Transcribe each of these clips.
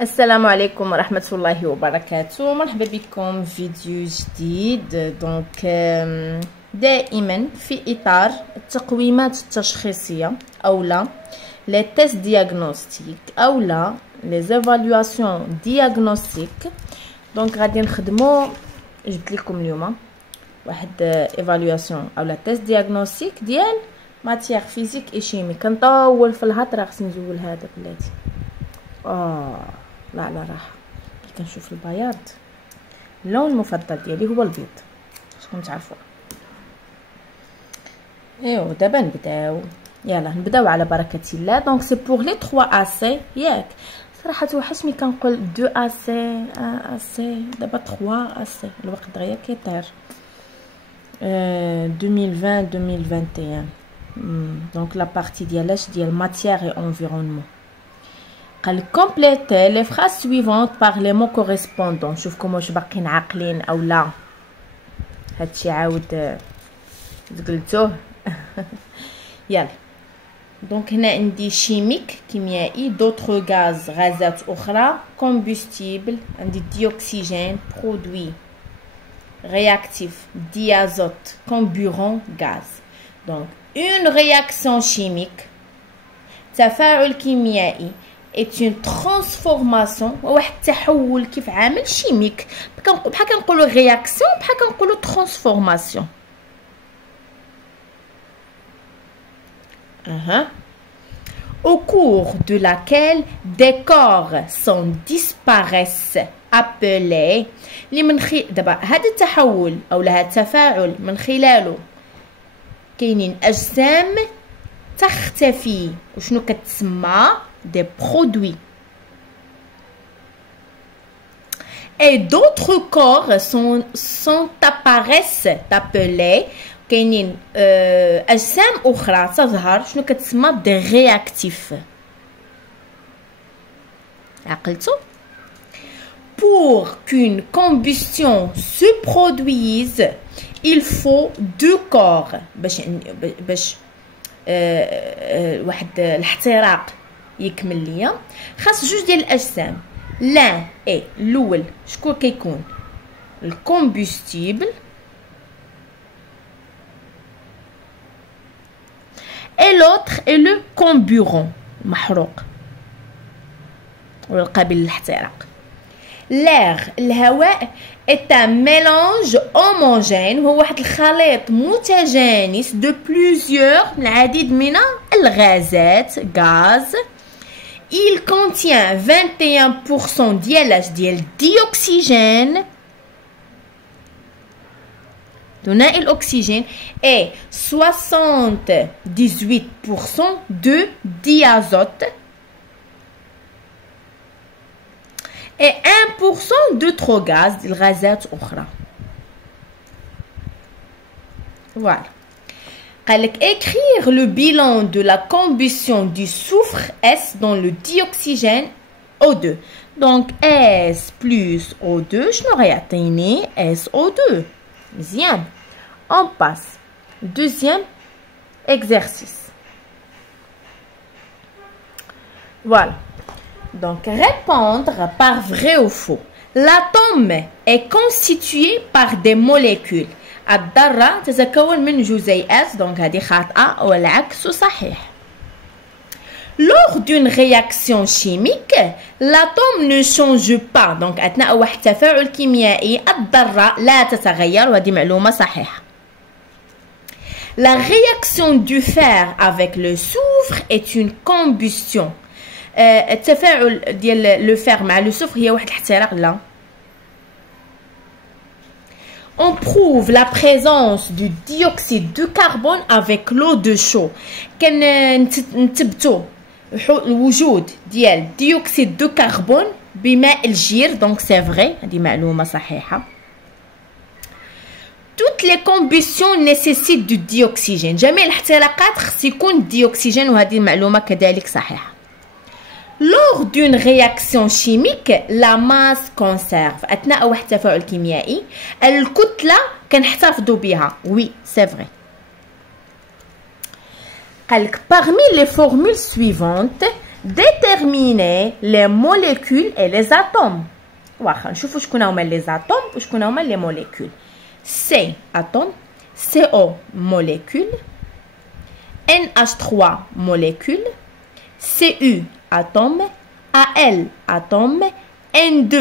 السلام عليكم ورحمة الله وبركاته. مرحبا بكم في فيديو جديد. دونك دائما في إطار التقويمات التشخيصية أو لا لي تيست دياغنوستيك أو لا لي زيفالواسيون دياغنوستيك. دونك غادي نخدمو، جبت لكم اليوم واحد ايفالواسيون او لا تيست دياغنوستيك ديال ماتيير فيزيك اي شيمي. كنطول في الهضره، خصني نزول هذا بلاتي. لا راح كي كنشوف البياض اللون المفضل ديالي هو البيض، شكون تعرفوا. ايوا دابا نبداو، يلا نبداو على بركه الله. دونك سي بور لي 3 اسي ياك. صراحه توحشني كنقول 2 اسي اسي، دابا 3 اسي، الوقت دغيا كيطير. 2020 2021. دونك لا بارتي ديالاش ديال ماتيير اي انفيرونمون. قال كومبليتي لي فراز سويفونت باغ لي مو كوريسبوندون. شوفكم واش باقيين عاقلين او لا. هادشي عاود قلتوه. يلا دونك هنا عندي شيميك كيميائي، دوطخ غاز غازات اخرى، كومبوستيبل عندي ديوكسيجين برودوي réactif, diazote, carburant, gaz. Donc, une réaction chimique, تفاعل كيميائي est une transformation، واحد التحول كيف عامل شيميك. بحال كنقولوا réaction، بحال كنقولوا transformation. Au cours de laquelle des corps sont disparaissent appelés اللي من دابا هذا التحول او هذا التفاعل من خلاله كاينين اجسام تختفي، وشنو كتسمى دي برودوي. et d'autres corps sont apparaissent appelés كاينين اجسام اخرى تظهر، شنو كتسمى دي رياكتيف. عقلتو؟ Pour qu'une combustion se produise, il faut 2 corps. باش واحد الاحتراق يكمل ليا خاص 2 ديال الاجسام. لان اي الاول شكون كيكون؟ الكومبوستيبل et l'autre est le carburant محروق والقابل للاحتراق. l'air الهواء est un mélange homogène، هو واحد الخليط متجانس de plusieurs العديد من الغازات غاز. il contient 21% ديال الديوكسيجين ثنائي الأكسجين et 78% de diazote et 1% d'autres gaz الغازات أخرى. Voilà. قالك écrire le bilan de la combustion du soufre S dans le dioxygène O2. Donc S plus O2 شنو غيعطيني؟ SO2. مزيان. On passe. Deuxième exercice. Voilà. Donc, répondre par vrai ou faux. L'atome est constitué par des molécules. الذرة تتكون من جزيئات. Donc, هذه خاطئة والعكس صحيح. Lors d'une réaction chimique, l'atome ne change pas. Donc, أثناء واحد تفاعل كيميائي الذرة لا تتغير، وهذه معلومة صحيحة. La réaction du fer avec le soufre est une combustion. التفاعل ديال لو فير مع لو سوفر هي واحد الاحتراق. لا. On prouve la présence du dioxyde de carbone avec l'eau de chaux. كنثبتوا الوجود ديال ديوكسيد دو كربون بماء الجير. دونك سي فري، هذه معلومه صحيحه. toutes les combustions nécessitent du dioxygène. جميع الاحتراقات خص يكون ديوكسيجين، وهذه معلومه كذلك صحيحه. Lors d'une réaction chimique, la masse conserve. أثناء واحد التفاعل كيميائي الكتلة كنحتفظوا بها. Oui, c'est vrai. قالك parmi les formules suivantes déterminer les molécules et les atomes. واخا نشوفوا شكون هما les atomes وشكون هما les molécules. C atome, CO molécule, NH3 molécule, Cu atome, Al atome, N2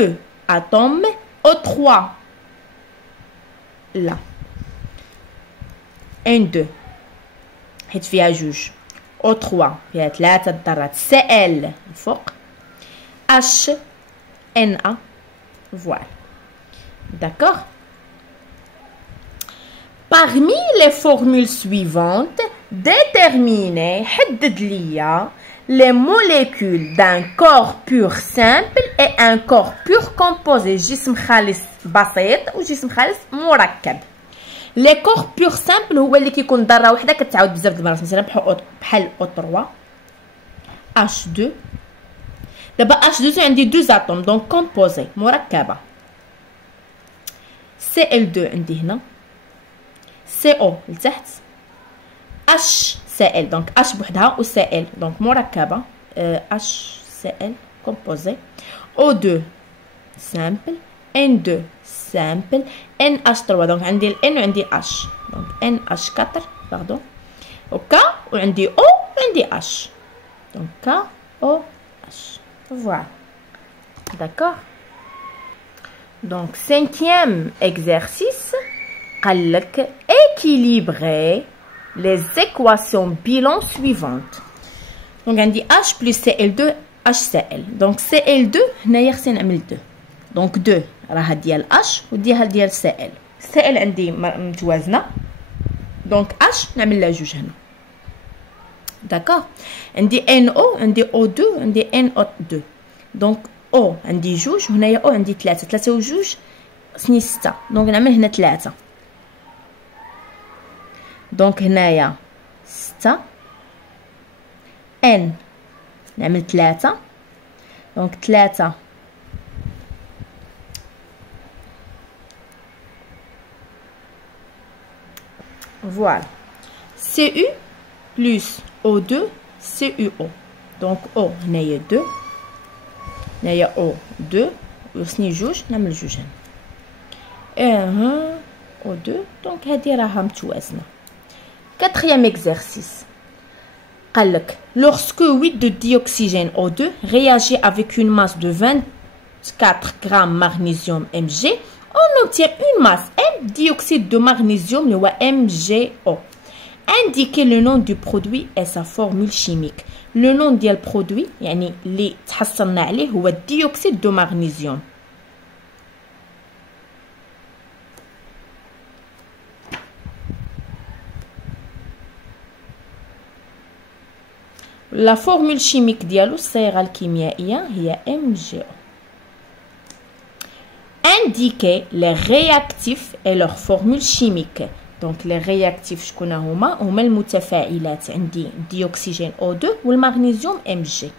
atome, O3 là. N2 حيت فيها جوج، O3 فيها 3 ذرات، Cl الفوق، H Na voilà. D'accord. Parmi les formules suivantes, déterminez حدد ليا les molécules d'un corps pur simple et un corps pur composé. جسم خالص بسيط وجسم خالص مركب. لي كور بور سامبل هو اللي كيكون ذره وحده كتعاود بزاف د المرات، مثلا بحال O3 H2. دابا H2 عندي 2 اتوم دونك كومبوزي مركبه. Cl2 عندي هنا، CO لتحت، HCl دونك H بوحدها و Cl دونك مركبه، HCl كومبوزي. O2 سامبل، N2 سامبل، NH3 دونك عندي ال N وعندي H دونك NH4 باردون، و K وعندي O وعندي H دونك K O H. Voilà. D'accord. Donc, 5e exercice. Équilibrer les équations bilan suivantes. Donc, on dit H plus Cl2 HCl. Donc, Cl2, هنايا خصني نعمل 2. Donc, 2 راها ديال H وديالها ديال Cl. Cl عندي متوازنة. Donc, H نعمل لها جوج هنا. D'accord. عندي NO عندي O2 عندي NO2 دونك O عندي جوج وهنايا O عندي 3 وجوج خصني 6 دونك نعمل هنا 3 دونك هنايا 6 N نعمل 3 دونك 3 voilà. Cu plus O2 CuO donc O هنايا 2 هنايا O 2 وخصني جوج نعمل جوج هنا O2 دونك هادي راها متوازنه. 4e exercice قالك lorsque 8 de dioxygène O2 réagit avec une masse de 24 grammes magnésium Mg, on obtient une masse M dioxyde de magnésium اللي هو MgO. Indiquez le nom du produit et sa formule chimique. Le nom ديال produit يعني اللي تحصلنا عليه هو الديوكسيد دو مغنيسيوم. La formule chimique ديالو الصيغة الكيميائية هي MgO. Indiquez les réactifs et leur formule chimique. دونك لي رياكتيف شكون هما المتفاعلات عندي ديوكسيجين O2 والمغنيسيوم Mg.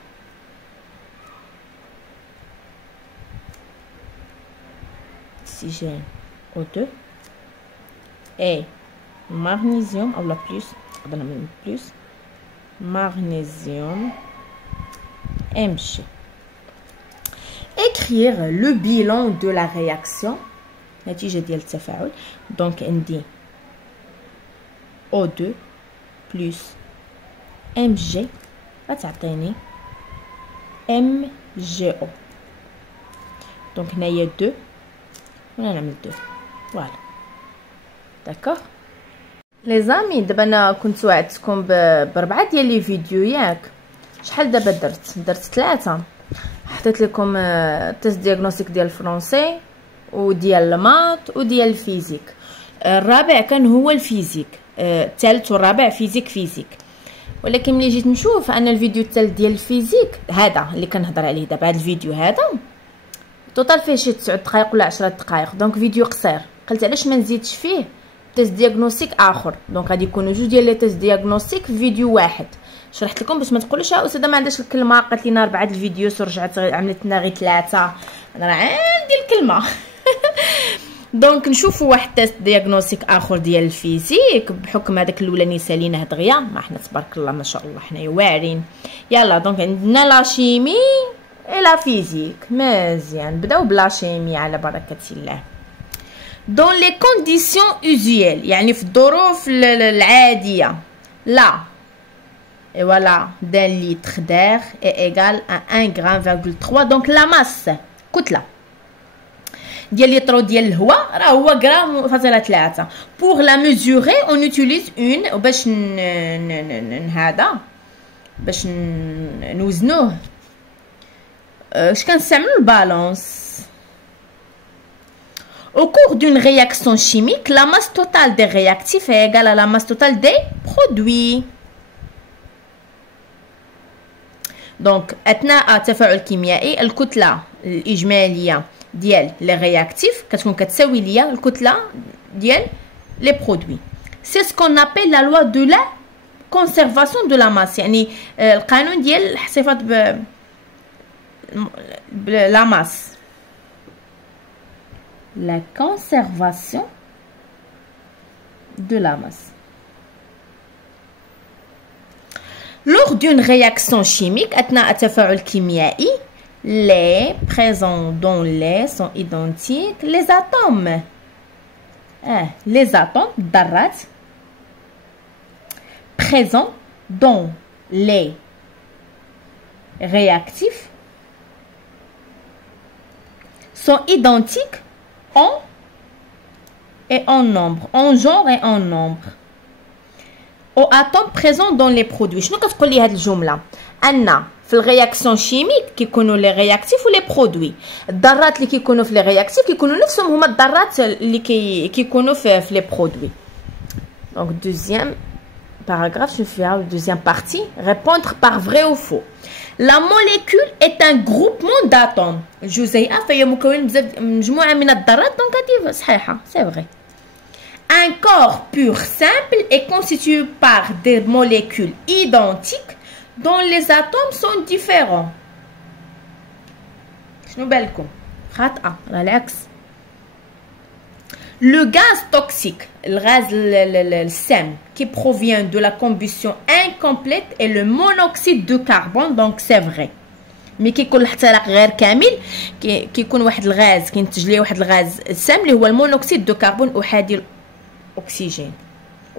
oxygène O2 et magnésium ou la plus نقدر نعمل plus magnésium Mg. Écrire le bilan de la réaction نتيجة ديال التفاعل. دونك عندي O2 plus Mg غتعطيني MgO. دونك هنايا 2 وانا نعمل 2 فوالا. داكوغ لي زامي. دابا انا كنت وعدتكم بربعه ديال لي فيديو ياك. شحال دابا درت 3. حطيت لكم تيست دياغنوستيك ديال الفرونسي وديال المات وديال الفيزيك. الرابع كان هو الفيزيك، الثالث والرابع فيزيك. ولكن ملي جيت نشوف انا الفيديو الثالث ديال الفيزيك هذا اللي كنهضر عليه دابا، هذا الفيديو هذا توتال فيه شي 9 دقائق ولا 10 دقائق، دونك فيديو قصير. قلت علاش ما نزيدش فيه تيست دياغنوستيك اخر. دونك غادي يكونوا جوج ديال لي تيست دياغنوستيك في فيديو واحد. شرحت لكم باش ما تقولوش استاذه ما عندهاش الكلمه، قالت لينا 4 الفيديو ورجعت عملت لنا غير 3. انا راه عندي الكلمه. دونك نشوفوا واحد تيست دياغنوستيك اخر ديال الفيزيك بحكم هذاك الاولاني ساليناه دغيا. ما حنا تبارك الله ما شاء الله حنا واعرين. يلا دونك عندنا لا شيمي اي لا فيزيك. مزيان نبداو بلا شيمي على بركه الله. دون لي كونديسيون اوزيال يعني في الظروف العاديه لا et voilà d'un litre d'air est égal à 1,3 g. donc la masse كتله ديال لتر ديال الهواء راه هو غرام فاصلة 3. pour la mesurer on utilise une باش هذا باش نوزنوه اش كنستعملوا البالونس. au cours d'une réaction chimique la masse totale des réactifs est égale à la masse totale des produits. donc اثناء التفاعل الكيميائي الكتله الاجماليه ديال لي رياكتيف كتكون كتساوي ليا الكتله ديال لي برودوي. سي سكون ابل لا لوا دو لا كونسيرفاسيون دو لا ماس يعني القانون ديال الحصيفات لا ماس. لا كونسيرفاسيون دو لا ماس. lors d'une réaction chimique أثناء التفاعل الكيميائي les présents dont les sont identiques les atomes les atomes الذرات présents dans les réactifs sont identiques en et en nombre, en genre et en nombre aux atomes présents dans les produits. شنو كتقول لي هاد الجمله؟ ان في الرياكسيون شيميك كيكونوا لي رياكتيف ولي برودوي. الذرات اللي كيكونوا في لي رياكتيف كيكونوا نفسهم هما الذرات اللي كيكونوا في لي برودوي. دونك دوزيام باراغراف شوف فيها دوزيام بارتي répondre par vrai ou faux. La molécule est un groupement d'atomes. الجزيئه فهي مكون بزاف مجموعه من الذرات دونك هذه صحيحه سي فري. Un corps pur simple est constitué par des molécules identiques dont les atomes sont différents. شنو بالكم؟ خاطئة راه العكس. Le gaz toxique, le gaz السام qui provient de la combustion incomplète est le monoxyde de carbone donc c'est vrai. مي كيكون الاحتراق غير كامل كيكون واحد الغاز كينتج ليه واحد الغاز السام اللي هو المونوكسيد دو كربون احادي الاكسجين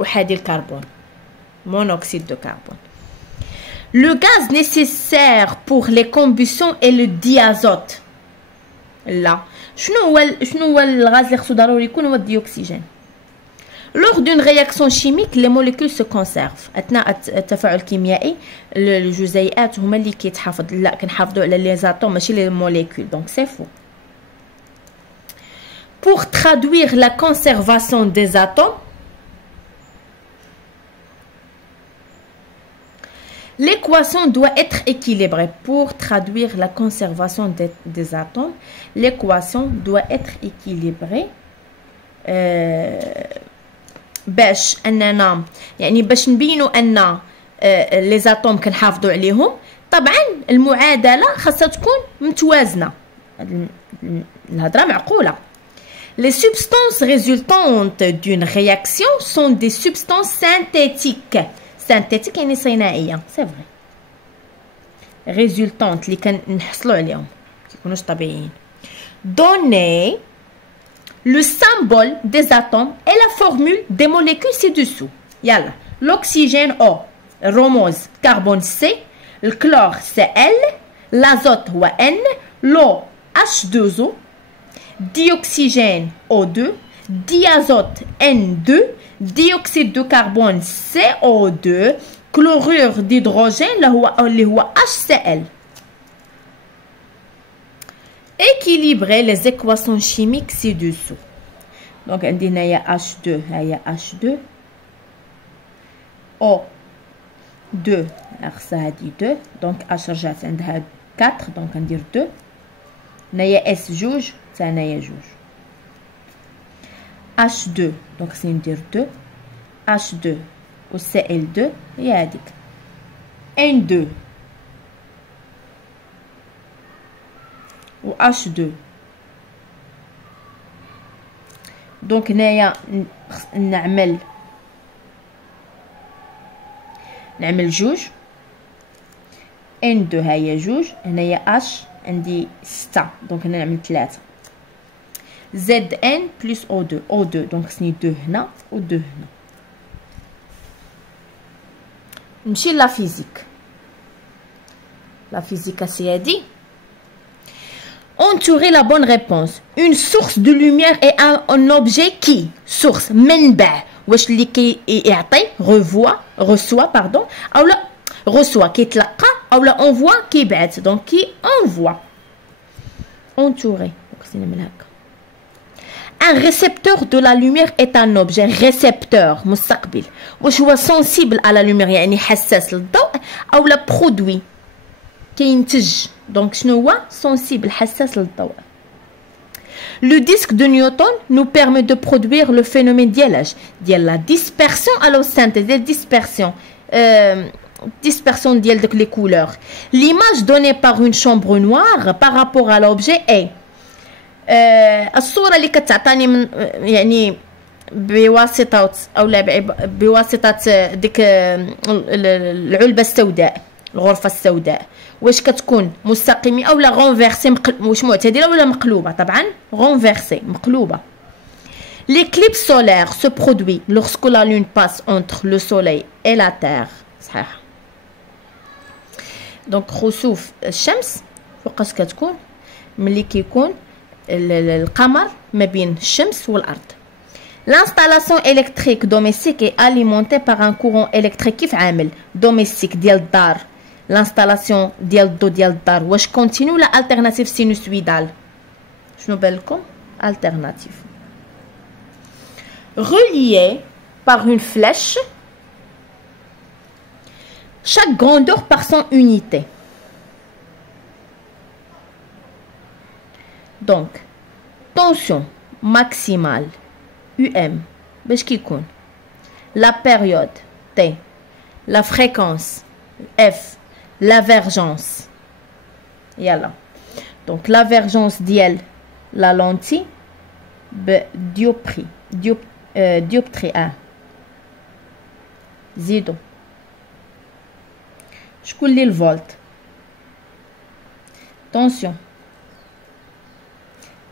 احادي الكربون monoxyde de carbone. Le gaz nécessaire pour les combustions est le diazote. لا شنو هو الغاز اللي خصو ضروري يكون هو الديوكسيجين. Lors d'une réaction chimique les molécules se conservent. اثناء التفاعل الكيميائي الجزيئات هما اللي كيتحافظ. لا كنحافظوا على لي زاتوم ماشي لي موليكول دونك سي فو. Pour traduire la conservation des atomes l'équation doit être équilibrée. Pour traduire la conservation des atomes, l'équation doit être équilibrée. باش اننا يعني باش نبينوا ان لي زاتوم كنحافظوا عليهم طبعا المعادله خاصها تكون متوازنه. الهضره معقوله. Les substances résultantes d'une réaction sont des substances synthétiques. synthétique يعني صناعيه سي فري. résultante اللي كنحصلوا عليهم كيكونوش طبيعيين. donner le symbole des atomes et la formule des molécules ci-dessous. يلا l'oxygène O رموز carbone C, الكلور Cl, l'azote هو N, l'eau H2O, dioxygène O2, diazote N2, dioxyde de carbone CO2, chlorure d'hydrogène اللي هو HCl. Équilibrer les équations chimiques ci-dessous. Donc, on dit qu'il y a H2, il y a H2. O2, ça dit 2. Donc, H رجعت عندها 4. Donc, on dit 2. Il y a S جوج, ça y a جوج. H2, donc c'est une dire 2. H2 ou Cl2, il y a dit N2. ou H2 دونك هنايا نعمل جوج ان دو، هاهي جوج، هنايا اش عندي 6 دونك هنا نعمل 3 زد ان بلس او 2 دونك خصني 2 هنا و 2 هنا. نمشي لا فيزيك. La physique c'est dit. Entourer la bonne réponse. Une source de lumière est un objet qui source منبع واش اللي كيعطي reçoit pardon ou la reçoit كيتلقى ou la envoie كيبعث donc qui envoie. Entourer. Un récepteur de la lumière est un objet récepteur مستقبل واش هو sensible à la lumière يعني حساس للضوء ou la produit كينتج دونك شنو هو sensible حساس للضوء. Le disque de Newton nous permet de produire le phénomène ديال la dispersion à la synthèse ديال dispersion ديال داك les couleurs. L'image donnée par une chambre noire par rapport à l'objet est الصورة اللي كتعطاني من يعني بواسطة أو بواسطة ديك العلبة السوداء الغرفة السوداء واش كتكون مستقيمة أو لا غونفيرسي واش معتدلة ولا مقلوبة. طبعا غونفيرسي مقلوبة. L'éclipse solaire se produit lorsque la lune passe entre le soleil et la terre. صحيح. دونك خسوف الشمس فوقاش كتكون ملي كيكون القمر ما بين الشمس والأرض. L'installation électrique domestique est alimentée par un courant électrique كيف عامل domestique ديال الدار. L'installation ديال الضو ديال الدار واش continue ولا alternative sinusoidal؟ شنو بالكم؟ alternative. Relié par une flèche chaque grandeur par son unité. Donc tension maximale UM باش كيكون la période T, la fréquence F, l'avergence يلا donc l'avergence ديال la lentille dioptrie 1 زيدو شكون لي الفولت tension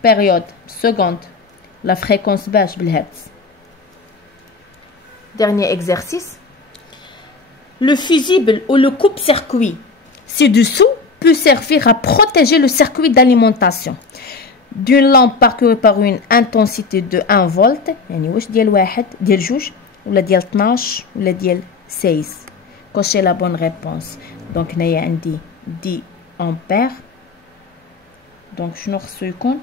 période seconde la fréquence باش بالهرتز. Dernier exercice. Le fusible ou le coupe-circuit ci-dessous peut servir à protéger le circuit d'alimentation d'une lampe parcourue par une intensité de 1 volt. يعني واش ديال واحد ديال جوج ولا ديال 12 ولا ديال 16. Cochez la bonne réponse. Donc هنايا عندي 10 ampères. Donc شنو خصو يكون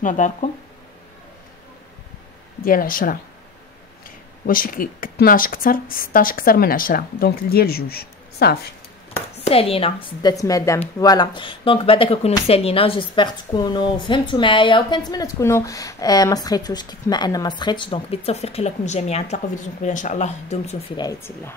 شنو داركم ديال 10 واش 12 كتر 16 كتر من 10 دونك ديال جوج صافي سالينا سدات مدام فوالا. دونك بعدا كنكونوا سالينا. جيسبر تكونوا فهمتوا معايا وكنتمنى تكونوا ما سخيتوش كيف ما انا ما سخيتش. دونك بالتوفيق لكم جميعا. نتلاقاو في فيديو مقبل ان شاء الله. دمتم في رعاية الله.